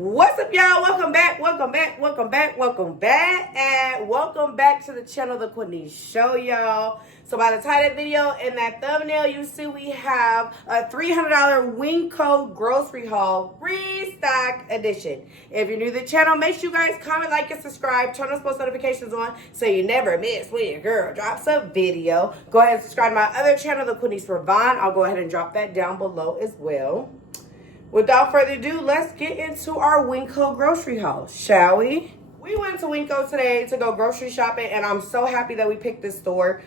What's up, y'all? Welcome back and welcome back to the channel, The Quinice Show, y'all. So by the title of the video and that thumbnail, you see we have a $300 WinCo grocery haul restock edition. If you're new to the channel, make sure you guys comment, like, and subscribe. Turn those post notifications on so you never miss when your girl drops a video. Go ahead and subscribe to my other channel, The Quinice Show. I'll go ahead and drop that down below as well. Without further ado, let's get into our WinCo grocery haul, shall we? We went to WinCo today to go grocery shopping, and I'm so happy that we picked this store.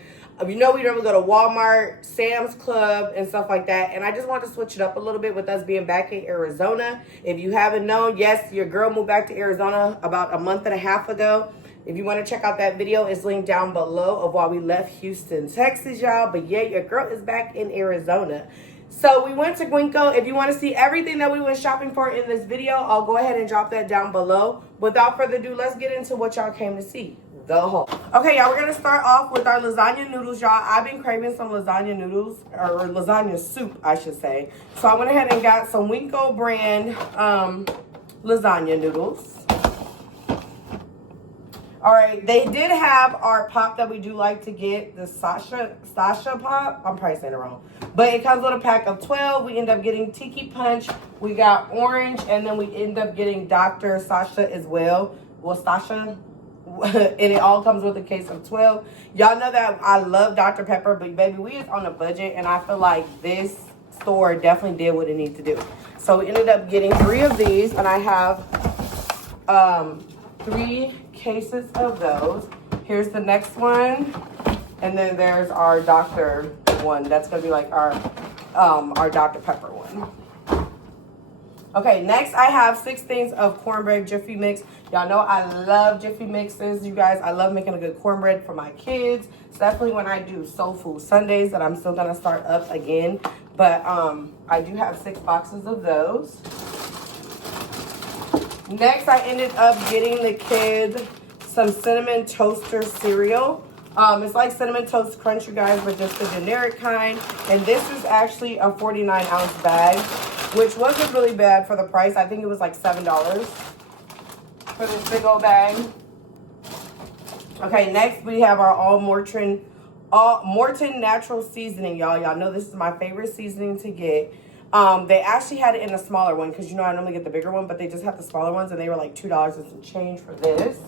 You know we normally go to Walmart, Sam's Club, and stuff like that, and I just wanted to switch it up a little bit with us being back in Arizona. If you haven't known, yes, your girl moved back to Arizona about a month and a half ago. If you want to check out that video, it's linked down below of why we left Houston, Texas, y'all. But yeah, your girl is back in Arizona. So we went to WinCo. If you want to see everything that we went shopping for in this video, I'll go ahead and drop that down below. Without further ado, let's get into what y'all came to see, the haul. Okay, y'all, we're going to start off with our lasagna noodles, y'all. I've been craving some lasagna noodles, or lasagna soup, I should say. So I went ahead and got some WinCo brand lasagna noodles. All right, they did have our pop that we do like to get, the Sasha pop. I'm probably saying it wrong. But it comes with a pack of 12. We end up getting Tiki Punch. We got orange, and then we end up getting Dr. Sasha as well. Well, Sasha. And it all comes with a case of 12. Y'all know that I love Dr. Pepper, but baby, we is on a budget, and I feel like this store definitely did what it needed to do. So we ended up getting 3 of these, and I have 3 cases of those. Here's the next one, and then there's our Dr. one. That's gonna be like our Dr. Pepper one. Okay, next I have 6 things of cornbread Jiffy Mix. Y'all know I love Jiffy Mixes, you guys. I love making a good cornbread for my kids, especially when I do Soul Food Sundays that I'm still gonna start up again. But I do have 6 boxes of those. Next, I ended up getting the kids some Cinnamon Toaster cereal. It's like Cinnamon Toast Crunch, you guys, but just the generic kind. And this is actually a 49-ounce bag, which wasn't really bad for the price. I think it was like $7 for this big old bag. Okay, next we have our Morton Natural Seasoning, y'all. Y'all know this is my favorite seasoning to get. They actually had it in a smaller one because, you know, I normally get the bigger one, but they just have the smaller ones, and they were like $2 and some change for this.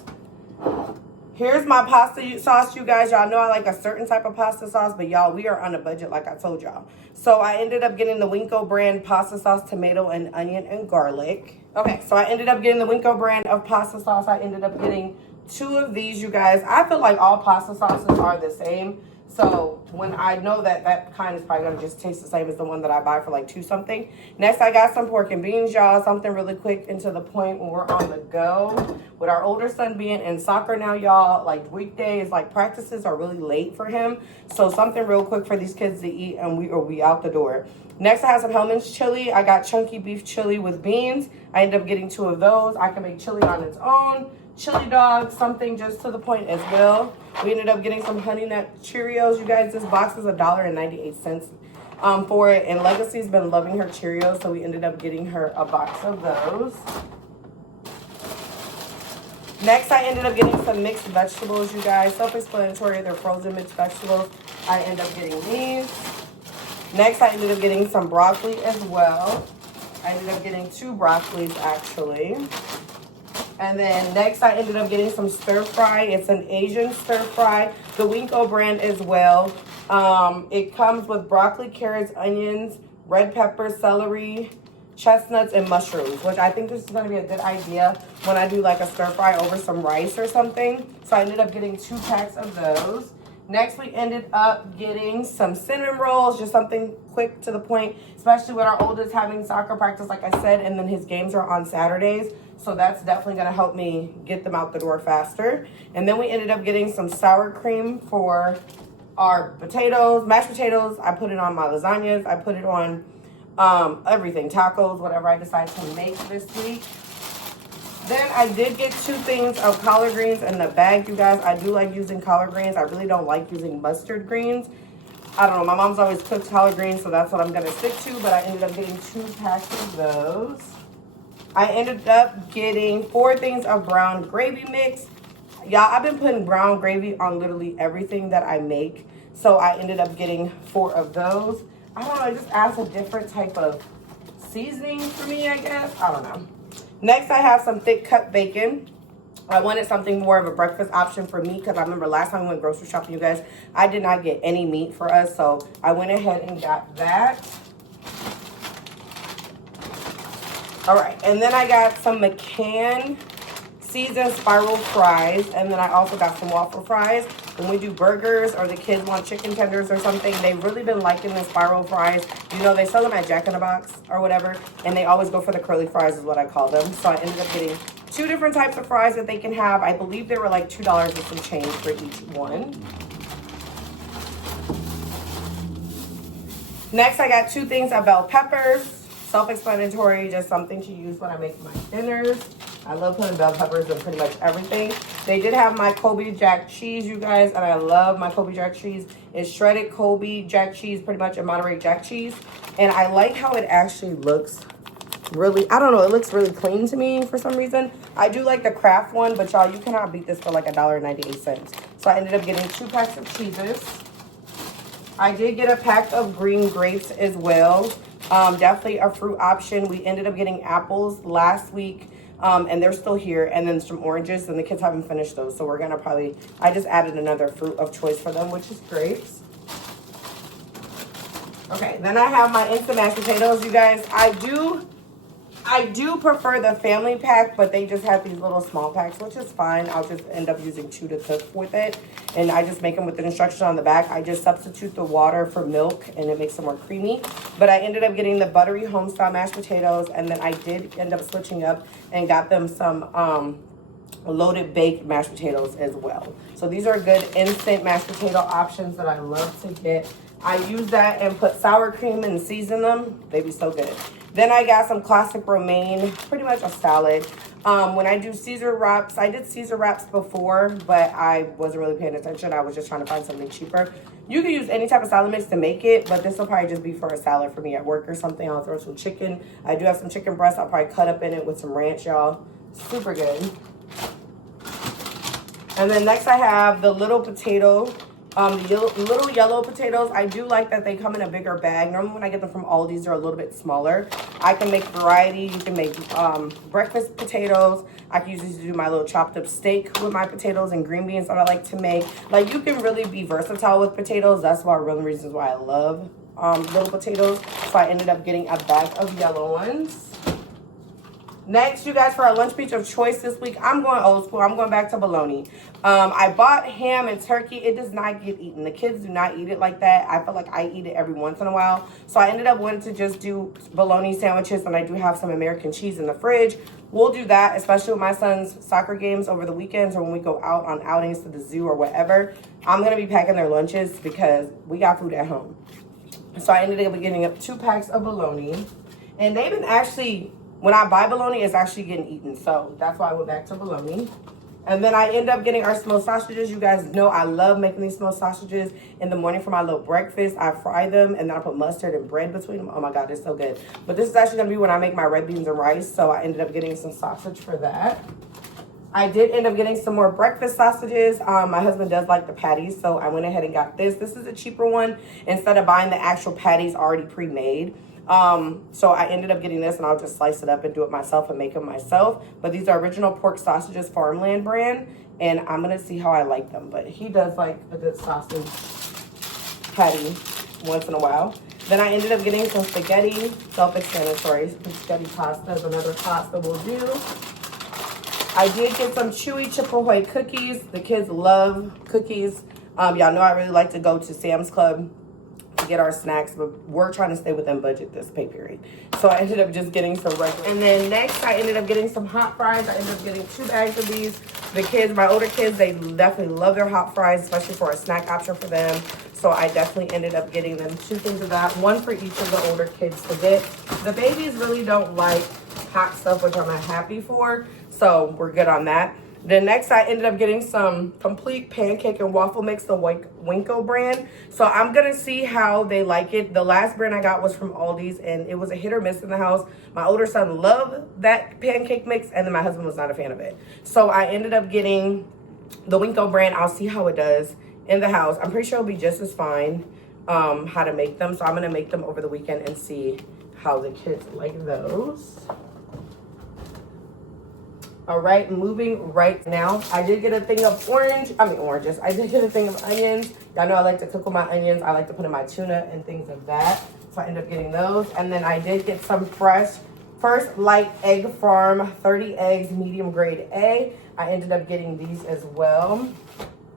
Here's my pasta sauce, you guys. Y'all know I like a certain type of pasta sauce, but y'all, we are on a budget like I told y'all. So I ended up getting the WinCo brand pasta sauce, tomato and onion and garlic. Okay, so I ended up getting the WinCo brand of pasta sauce. I ended up getting 2 of these, you guys. I feel like all pasta sauces are the same. So when I know that that kind is probably going to just taste the same as the one that I buy for like $2 something. Next, I got some pork and beans, y'all. Something really quick and to the point when we're on the go. With our older son being in soccer now, y'all, like weekdays, like practices are really late for him. So something real quick for these kids to eat, and we out the door. Next, I have some Hellman's chili. I got chunky beef chili with beans. I ended up getting 2 of those. I can make chili on its own. Chili dog, something just to the point as well. We ended up getting some Honey Nut Cheerios. You guys, this box is $1.98 for it. And Legacy's been loving her Cheerios, so we ended up getting her a box of those. Next, I ended up getting some mixed vegetables, you guys. Self-explanatory, they're frozen mixed vegetables. I ended up getting these. Next, I ended up getting some broccoli as well. I ended up getting 2 broccolis, actually. And then next, I ended up getting some stir fry. It's an Asian stir fry, the WinCo brand as well. It comes with broccoli, carrots, onions, red pepper, celery, chestnuts, and mushrooms, which I think this is going to be a good idea when I do like a stir fry over some rice or something. So I ended up getting 2 packs of those. Next, we ended up getting some cinnamon rolls, just something quick to the point, especially with our oldest having soccer practice, like I said, and then his games are on Saturdays. So that's definitely going to help me get them out the door faster. And then we ended up getting some sour cream for our potatoes, mashed potatoes. I put it on my lasagnas. I put it on everything, tacos, whatever I decide to make this week. Then I did get 2 things of collard greens in the bag, you guys. I do like using collard greens. I really don't like using mustard greens. I don't know. My mom's always cooked collard greens, so that's what I'm going to stick to. But I ended up getting 2 packs of those. I ended up getting 4 things of brown gravy mix. Y'all, I've been putting brown gravy on literally everything that I make. So I ended up getting 4 of those. I don't know, it just adds a different type of seasoning for me, I guess. I don't know. Next, I have some thick cut bacon. I wanted something more of a breakfast option for me because I remember last time we went grocery shopping, you guys, I did not get any meat for us. So I went ahead and got that. All right, and then I got some McCann seasoned spiral fries, and then I also got some waffle fries. When we do burgers or the kids want chicken tenders or something, they've really been liking the spiral fries. You know, they sell them at Jack in the Box or whatever, and they always go for the curly fries is what I call them. So I ended up getting 2 different types of fries that they can have. I believe they were like $2 and some change for each one. Next, I got 2 things of bell peppers. Self-explanatory, just something to use when I make my dinners. I love putting bell peppers in pretty much everything. They did have my Kobe Jack cheese, you guys, and I love my Kobe Jack cheese. It's shredded Kobe Jack cheese, pretty much, and Monterey Jack cheese. And I like how it actually looks really, I don't know, it looks really clean to me for some reason. I do like the Kraft one, but y'all, you cannot beat this for like $1.98. So I ended up getting 2 packs of cheeses. I did get a pack of green grapes as well. Definitely a fruit option. We ended up getting apples last week, and they're still here, and then some oranges, and the kids haven't finished those, so we're gonna probably, I just added another fruit of choice for them, which is grapes. Okay, then I have my instant mashed potatoes, you guys. I do prefer the family pack, but they just have these little small packs, which is fine. I'll just end up using 2 to cook with it. And I just make them with the instructions on the back. I just substitute the water for milk, and it makes them more creamy. But I ended up getting the buttery homestyle mashed potatoes, and then I did end up switching up and got them some loaded baked mashed potatoes as well. So these are good instant mashed potato options that I love to get. I use that and put sour cream and season them. They be so good. Then I got some classic romaine, pretty much a salad. When I do Caesar wraps, I did Caesar wraps before, but I wasn't really paying attention. I was just trying to find something cheaper. You can use any type of salad mix to make it, but this will probably just be for a salad for me at work or something. I'll throw some chicken. I do have some chicken breast. I'll probably cut up in it with some ranch, y'all. Super good. And then next I have the little potato. Little yellow potatoes. I do like that they come in a bigger bag. Normally when I get them from Aldi's, they're a little bit smaller. I can make variety. You can make breakfast potatoes. I can usually do my little chopped up steak with my potatoes and green beans that I like to make. Like, you can really be versatile with potatoes. That's one of the reasons why I love little potatoes. So I ended up getting a bag of yellow ones. Next, you guys, for our lunch meat of choice this week, I'm going old school. I'm going back to bologna. I bought ham and turkey. It does not get eaten. The kids do not eat it like that. I feel like I eat it every once in a while. So I ended up wanting to just do bologna sandwiches, and I do have some American cheese in the fridge. We'll do that, especially with my son's soccer games over the weekends or when we go out on outings to the zoo or whatever. I'm going to be packing their lunches because we got food at home. So I ended up getting up 2 packs of bologna. And they've been actually... When I buy bologna, it's actually getting eaten. So that's why I went back to bologna. And then I end up getting our smoked sausages. You guys know I love making these smoked sausages in the morning for my little breakfast. I fry them and then I put mustard and bread between them. Oh my God, it's so good. But this is actually going to be when I make my red beans and rice. So I ended up getting some sausage for that. I did end up getting some more breakfast sausages. My husband does like the patties, so I went ahead and got this. This is a cheaper one instead of buying the actual patties already pre-made. So I ended up getting this, and I'll just slice it up and do it myself and make them myself. But these are original pork sausages, Farmland brand, and I'm going to see how I like them. But he does like a good sausage patty once in a while. Then I ended up getting some spaghetti, self-explanatory. Spaghetti pasta is another pasta we'll do. I did get some chewy Chip Ahoy cookies. The kids love cookies. Y'all know I really like to go to Sam's Club to get our snacks, but we're trying to stay within budget this pay period. So I ended up just getting some regular. And then next, I ended up getting some hot fries. I ended up getting 2 bags of these. The kids, my older kids, they definitely love their hot fries, especially for a snack option for them. So I definitely ended up getting them 2 things of that, 1 for each of the older kids to get. The babies really don't like hot stuff, which I'm not happy for. So we're good on that. Then next, I ended up getting some complete pancake and waffle mix, the WinCo brand. So I'm going to see how they like it. The last brand I got was from Aldi's, and it was a hit or miss in the house. My older son loved that pancake mix, and then my husband was not a fan of it. So I ended up getting the WinCo brand. I'll see how it does in the house. I'm pretty sure it'll be just as fine how to make them. So I'm going to make them over the weekend and see how the kids like those. All right, moving right now. I did get a thing of oranges. I did get a thing of onions. Y'all know I like to cook with my onions. I like to put in my tuna and things of that. So I end up getting those. And then I did get some First Light Egg Farm 30 eggs, medium grade A. I ended up getting these as well.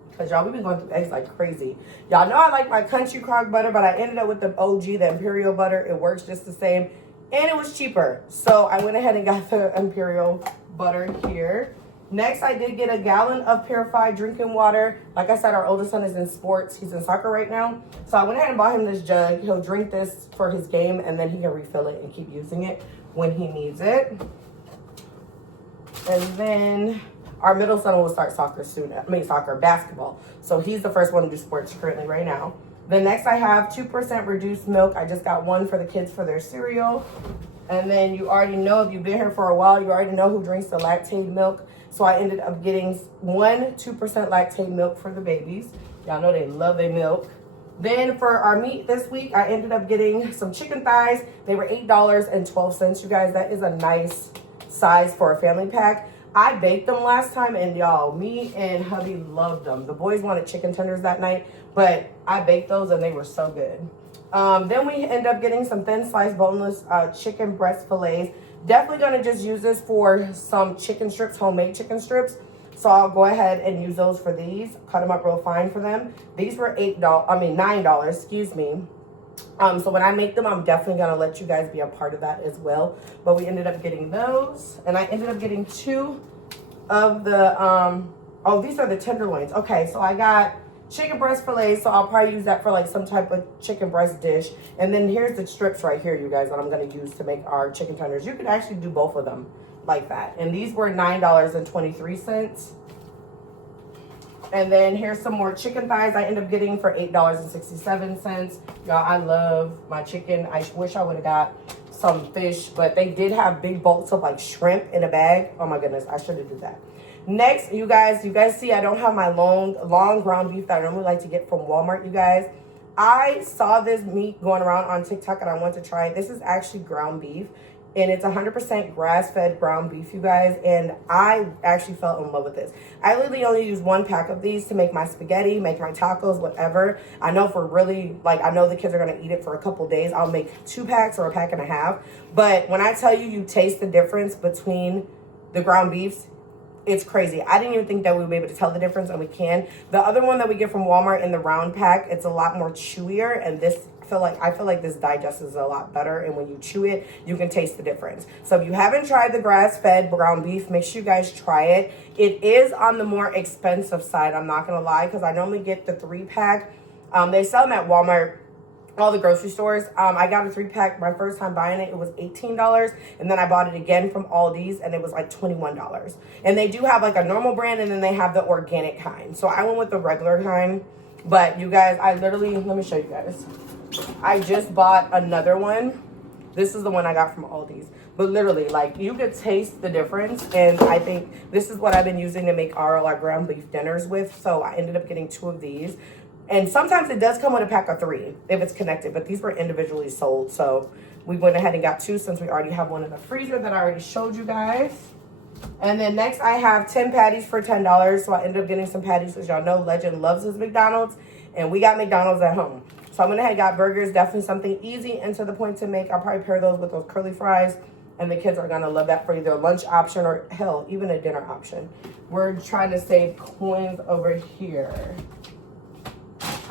Because y'all, we've been going through eggs like crazy. Y'all know I like my country crock butter, but I ended up with the OG, the Imperial butter. It works just the same. And it was cheaper. So I went ahead and got the Imperial butter here. Next, I did get a gallon of purified drinking water. Like I said, our oldest son is in sports. He's in soccer right now. So I went ahead and bought him this jug. He'll drink this for his game, and then he can refill it and keep using it when he needs it. And then our middle son will start basketball. So he's the first one to do sports currently right now. Then next I have 2% reduced milk. I just got one for the kids for their cereal. And then you already know, if you've been here for a while, you already know who drinks the lactated milk. So I ended up getting 2% lactated milk for the babies. Y'all know they love their milk. Then for our meat this week, I ended up getting some chicken thighs. They were $8.12. You guys, that is a nice size for a family pack. I baked them last time, and y'all, me and hubby loved them. The boys wanted chicken tenders that night, but I baked those and they were so good. Then we end up getting some thin sliced boneless chicken breast fillets. Definitely gonna just use this for some chicken strips, homemade chicken strips. So I'll go ahead and use those for these. Cut them up real fine for them. These were $9, excuse me. So when I make them, I'm definitely gonna let you guys be a part of that as well. But we ended up getting those, and I ended up getting 2 of the these are the tenderloins. Okay, so I got chicken breast fillets, so I'll probably use that for like some type of chicken breast dish. And then here's the strips right here, you guys, that I'm gonna use to make our chicken tenders. You could actually do both of them like that. And these were $9.23. And then here's some more chicken thighs I ended up getting for $8.67. Y'all, I love my chicken. I wish I would have got some fish, but they did have big bulks of like shrimp in a bag. Oh my goodness, I should have did that. Next, you guys see I don't have my long ground beef that I normally like to get from Walmart, you guys. I saw this meat going around on TikTok and I want to try it. This is actually ground beef. And it's 100% grass-fed ground beef, you guys. And I actually fell in love with this. I literally only use 1 pack of these to make my spaghetti, make my tacos, whatever. I know I know the kids are going to eat it for a couple days. I'll make 2 packs or a pack and a half. But when I tell you, you taste the difference between the ground beefs, it's crazy. I didn't even think that we would be able to tell the difference, and we can. The other one that we get from Walmart in the round pack, it's a lot more chewier, and this I feel like this digests a lot better, and when you chew it, you can taste the difference. So if you haven't tried the grass-fed ground beef, make sure you guys try it. It is on the more expensive side, I'm not gonna lie, because I normally get the 3-pack. They sell them at Walmart, all the grocery stores. I got a 3-pack my first time buying it. It was $18, and then I bought it again from Aldi's, and it was like $21. And they do have like a normal brand, and then they have the organic kind. So I went with the regular kind. But you guys, let me show you guys. I just bought another one. This is the one I got from Aldi's. But literally, like, you could taste the difference. And I think this is what I've been using to make our ground beef dinners with. So I ended up getting 2 of these. And sometimes it does come with a pack of 3 if it's connected. But these were individually sold. So we went ahead and got 2 since we already have one in the freezer that I already showed you guys. And then next I have 10 patties for $10. So I ended up getting some patties, because y'all know Legend loves his McDonald's. And we got McDonald's at home. So I went ahead and got burgers, definitely something easy and to the point to make. I'll probably pair those with those curly fries, and the kids are gonna love that for either a lunch option or hell, even a dinner option. We're trying to save coins over here.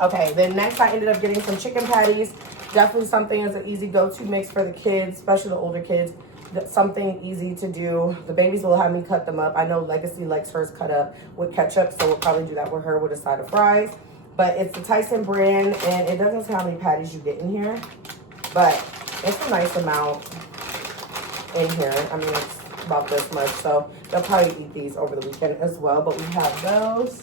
Okay, then next I ended up getting some chicken patties. Definitely something as an easy go-to mix for the kids, especially the older kids. That's something easy to do. The babies will have me cut them up. I know Legacy likes hers cut up with ketchup, so we'll probably do that with her with a side of fries. But it's the Tyson brand, and it doesn't say how many patties you get in here, but it's a nice amount in here. I mean, it's about this much, so they'll probably eat these over the weekend as well. But we have those.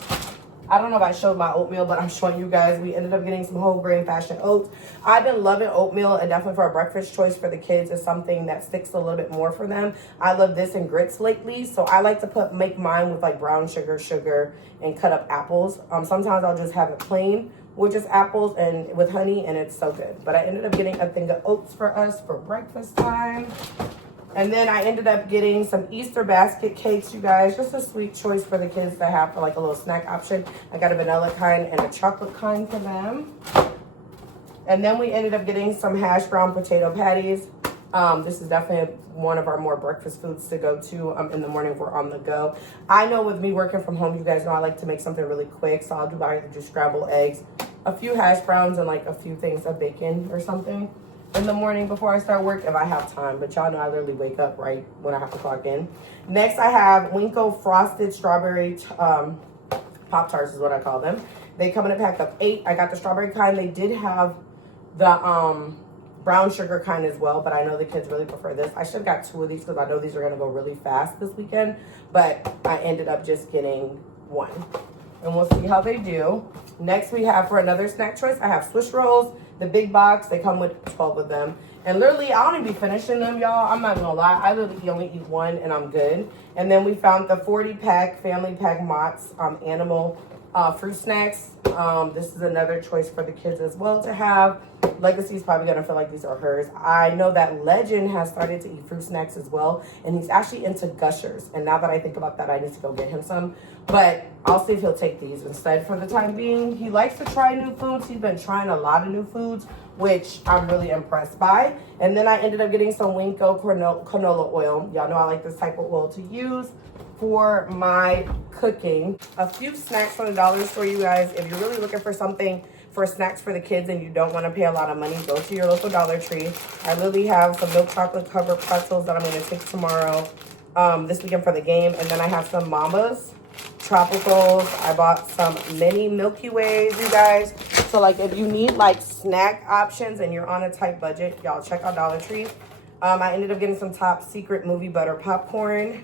I don't know if I showed my oatmeal, but I'm showing you guys. We ended up getting some whole grain fashion oats. I've been loving oatmeal, and definitely for a breakfast choice for the kids is something that sticks a little bit more for them. I love this in grits lately, so I like to make mine with like brown sugar, and cut up apples. Sometimes I'll just have it plain with just apples and with honey, and it's so good. But I ended up getting a thing of oats for us for breakfast time. And then I ended up getting some Easter basket cakes, you guys. Just a sweet choice for the kids to have for like a little snack option. I got a vanilla kind and a chocolate kind for them. And then we ended up getting some hash brown potato patties. This is definitely one of our more breakfast foods to go to in the morning if we're on the go. I know with me working from home, you guys know I like to make something really quick. So I'll either do scrambled eggs, a few hash browns, and like a few things of bacon or something in the morning before I start work if I have time. But y'all know I literally wake up right when I have to clock in. Next, I have WinCo frosted strawberry Pop-Tarts is what I call them. They come in a pack of 8. I got the strawberry kind. They did have the brown sugar kind as well, but I know the kids really prefer this. I should have got 2 of these because I know these are going to go really fast this weekend, but I ended up just getting 1. And we'll see how they do. Next, we have for another snack choice, I have Swiss rolls. The big box, they come with 12 of them. And literally, I don't even be finishing them, y'all. I'm not gonna lie. I literally only eat 1 and I'm good. And then we found the 40-pack, family pack Mott's animal fruit snacks. This is another choice for the kids as well to have. Legacy's probably gonna feel like these are hers. I know that Legend has started to eat fruit snacks as well, and he's actually into Gushers. And now that I think about that, I need to go get him some. But I'll see if he'll take these instead for the time being. He likes to try new foods. He's been trying a lot of new foods, which I'm really impressed by. And then I ended up getting some WinCo canola oil. Y'all know I like this type of oil to use for my cooking. A few snacks from the dollar store, you guys. If you're really looking for something for snacks for the kids and you don't want to pay a lot of money, go to your local Dollar Tree. I literally have some milk chocolate covered pretzels that I'm going to take tomorrow, this weekend for the game. And then I have some Mama's Tropicals. I bought some mini Milky Ways, you guys. So like if you need like snack options and you're on a tight budget, y'all check out Dollar Tree. I ended up getting some Top Secret movie butter popcorn,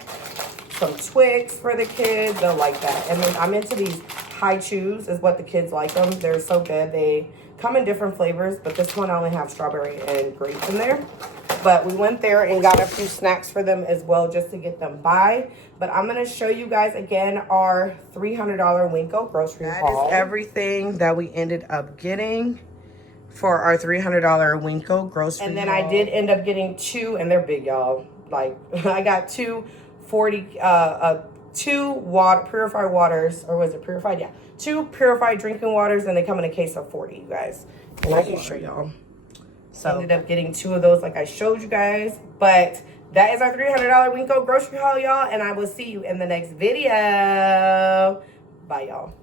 some Twix for the kids. They'll like that. And then I'm into these high chews is what the kids like them. They're so good. They come in different flavors, but this one I only have strawberry and grape in there. But we went there and got a few snacks for them as well just to get them by. But I'm going to show you guys again our $300 WinCo grocery haul. That is everything that we ended up getting for our $300 WinCo grocery haul. And then I did end up getting 2, and they're big, y'all. Like, I got 2 purified waters, or was it purified? Yeah. 2 purified drinking waters, and they come in a case of 40, you guys. And I can show y'all. So I ended up getting 2 of those like I showed you guys. But that is our $300 WinCo grocery haul, y'all. And I will see you in the next video. Bye, y'all.